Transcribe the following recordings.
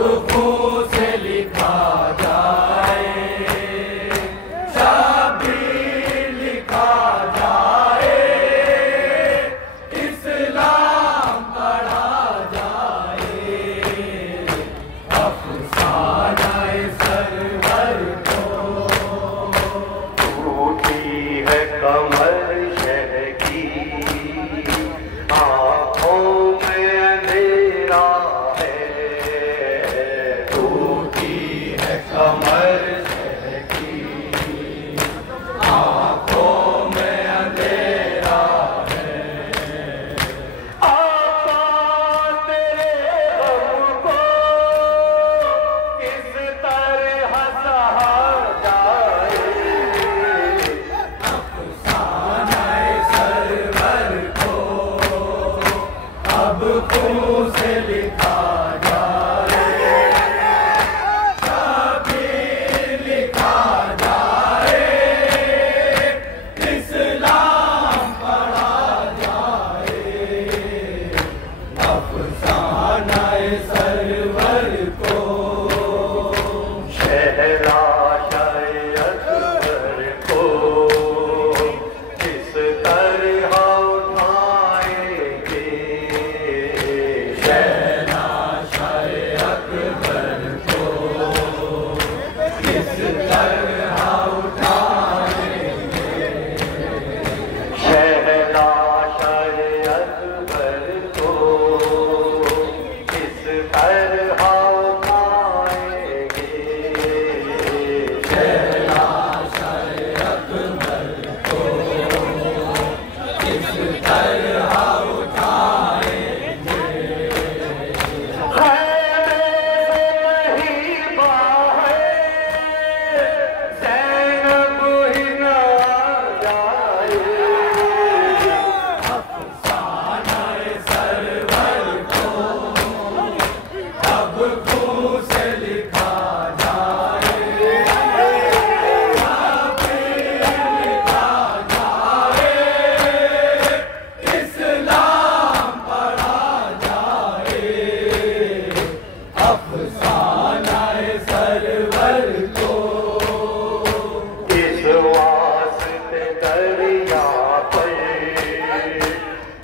खून से लिखा जाए, शबीर लिखा जाए, इस्लाम पढ़ा जाए, अफसाने सरवर को। टूटी है कमर शह की, आँखों में अंधेरा है, टूटी है कमर शह की, आँखों में अंधेरा है। आका तेरे गम को किस तरह सहा जाए, अफसाने सरवर को अब खून से लिखा जाए, शबीर लिखा जाए, इस्लाम पढ़ा जाए, अफसाने सरवर को। शहनाशाए अकबर को किस तरह उठाएंगे, शहनाशाए अकबर को किस तरह उठाएंगे, शहनाशाए अकबर को किस तरह उठाएंगे, शहनाशाए अकबर को किस तरह उठाएंगे। खैमे से नहीं बाहे ज़ैनब ही न जाए, अफसाने सरवर को अब खून से लिखा जाए, शबीर लिखा जाए, इस्लाम पढ़ा जाए, अफसाने सरवर को। इस वास्ते दरिया पर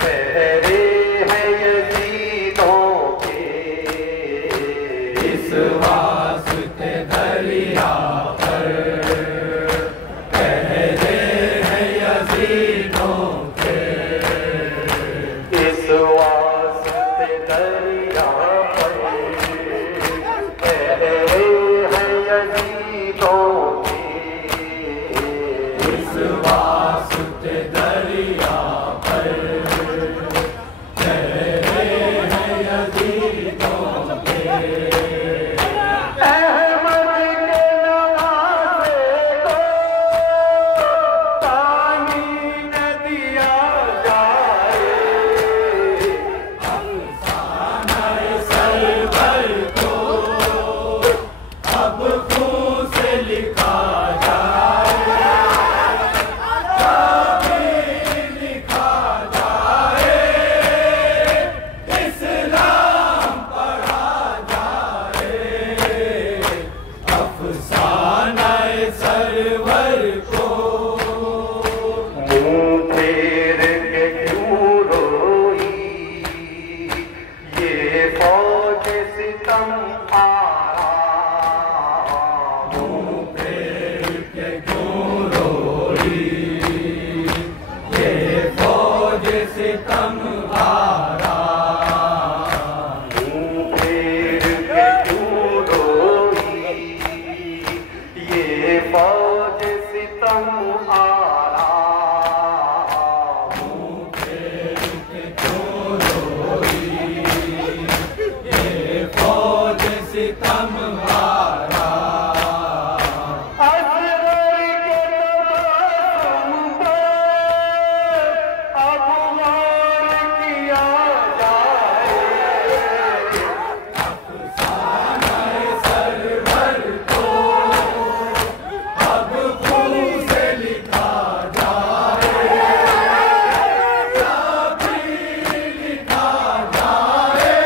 पहरे हैं यज़ीदों के, इस वास्ते दरिया पर पहरे हैं यज़ीदों के, इस वास्ते दरिया पर पहरे हैं यज़ीदों के, इस वास्ते दरिया पर पहरे हैं यज़ीदों के। अहमद के नवासे को पानी न दिया जाए, अफसाने सरवर को अब खून से लिखा जाए, शबीर लिखा जाए, इस्लाम पढ़ा जाए, अफसाने सरवर को। मुँह फेर के क्यों रोई ये फौज सितम आरा, मुँह फेर के क्यों रोई ये फौज सितम हारा, मुँह फेर के क्यों रोई ये फौज सितम आरा, मुँह फेर के क्यों रोई ये फौज सितम हारा। असगर के तबासुम पर अब गौर किया जाए, अफसाने सरवर को अब खून से लिखा जाए, शबीर लिखा जाए,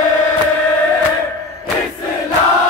इस्लाम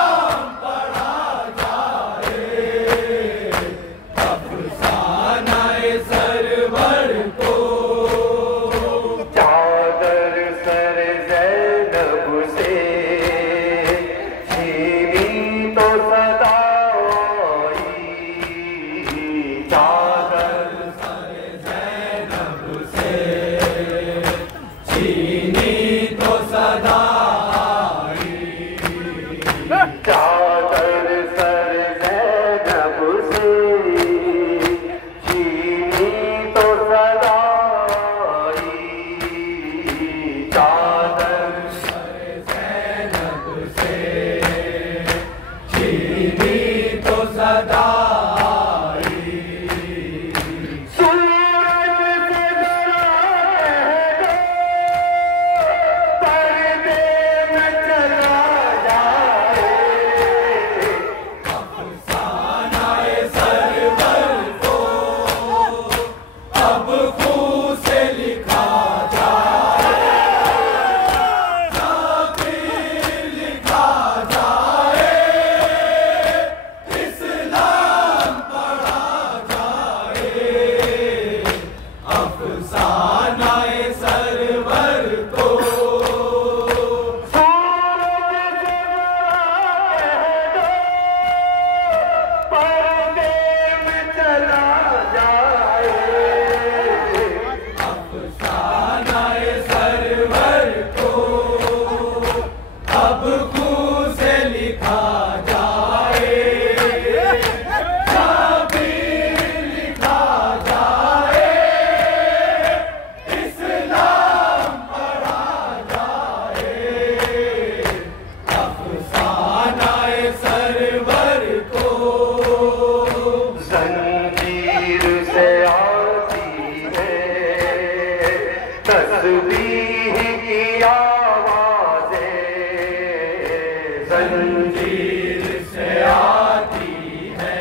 जंजीर से आती है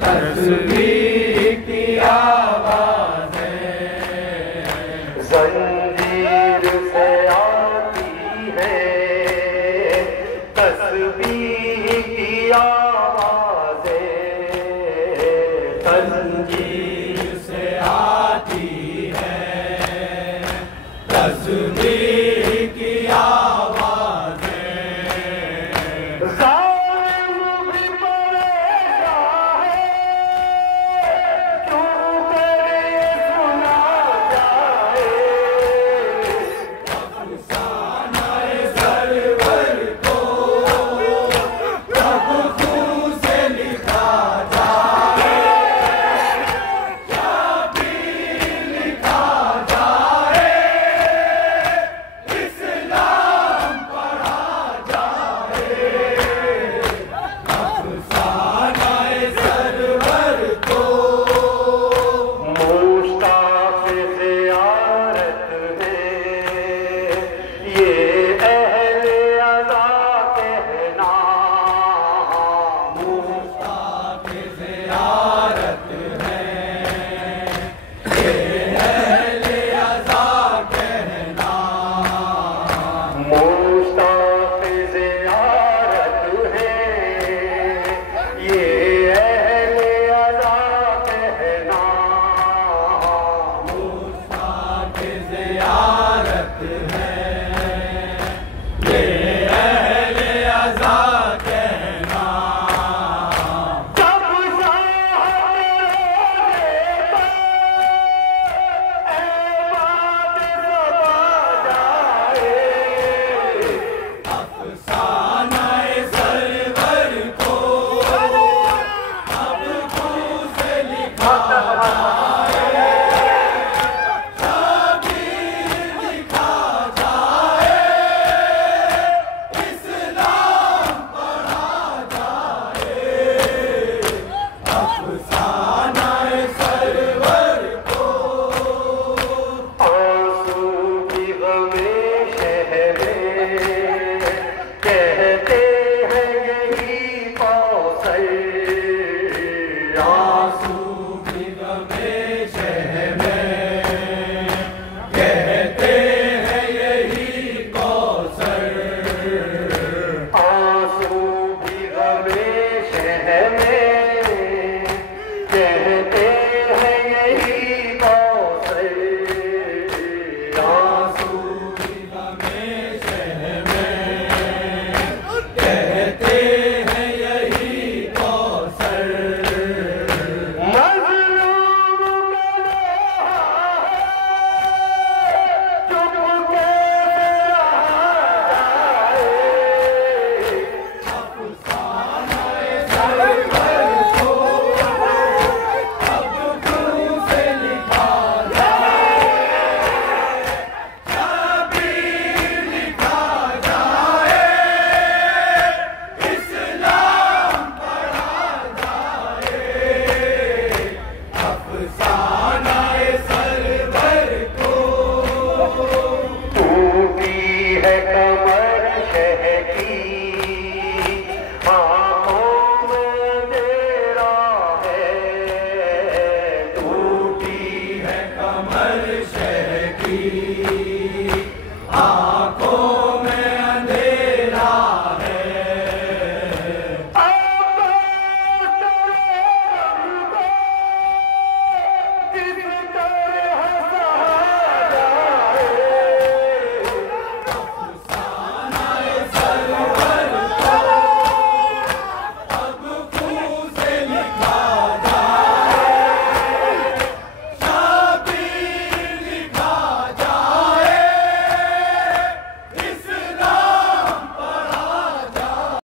तस्बीह की आवाज़ें, जंजीर से आती है तस्बीह की आवाज़ें, जंजीर से आती है तस्बीह की आवाज़ें। ज़ालिम भी परेशान है, क्यों करे सुना जाए। अफ़साना-ए सरवर को कब खून से लिखा जाए, क्या भी लिखा जाए, इस्लाम पढ़ा जाए। अफ़साना-ए सरवर को मुश्ताक़ ज़ियारत है, ये अहले अज़ा कहना। मुश्ताक़ ज़ियारत है, ये अहले अज़ा कहना। मुश्ताक़ ज़ियारत है, ये अहले अज़ा कहना। मुश्ताक़ ज़ियारत है, ये अहले अज़ा कहना। जब साहब रोज़े पर ऐबाद सबा जाए, अफ़साना-ए सरवर को अब खून से लिखा जाए, शाबीर लिखा जाए, इस्लाम पढ़ा जाए। अफ़साना-ए सरवर को आंसू की गमे शहरे, कहते हैं यही कौसर। आंसू भी गमे शह में, कहते हैं यही कौसर। आंसू भी गमे शहर में, कहते हैं यही कौसर। आंसू भी गमे शह में, कहते हैं यही कौसर। मज़लूम का लोहा है, चुपके से रहा जाए। अफ़साना-ए सरवर को अब खून से लिखा जाए, शाबीर लिखा जाए, इस्लाम पढ़ा जाए। अफ़साना-ए सरवर को टूटी है कमर शह की, आँखों में अंधेरा है। टूटी है कमर शह की,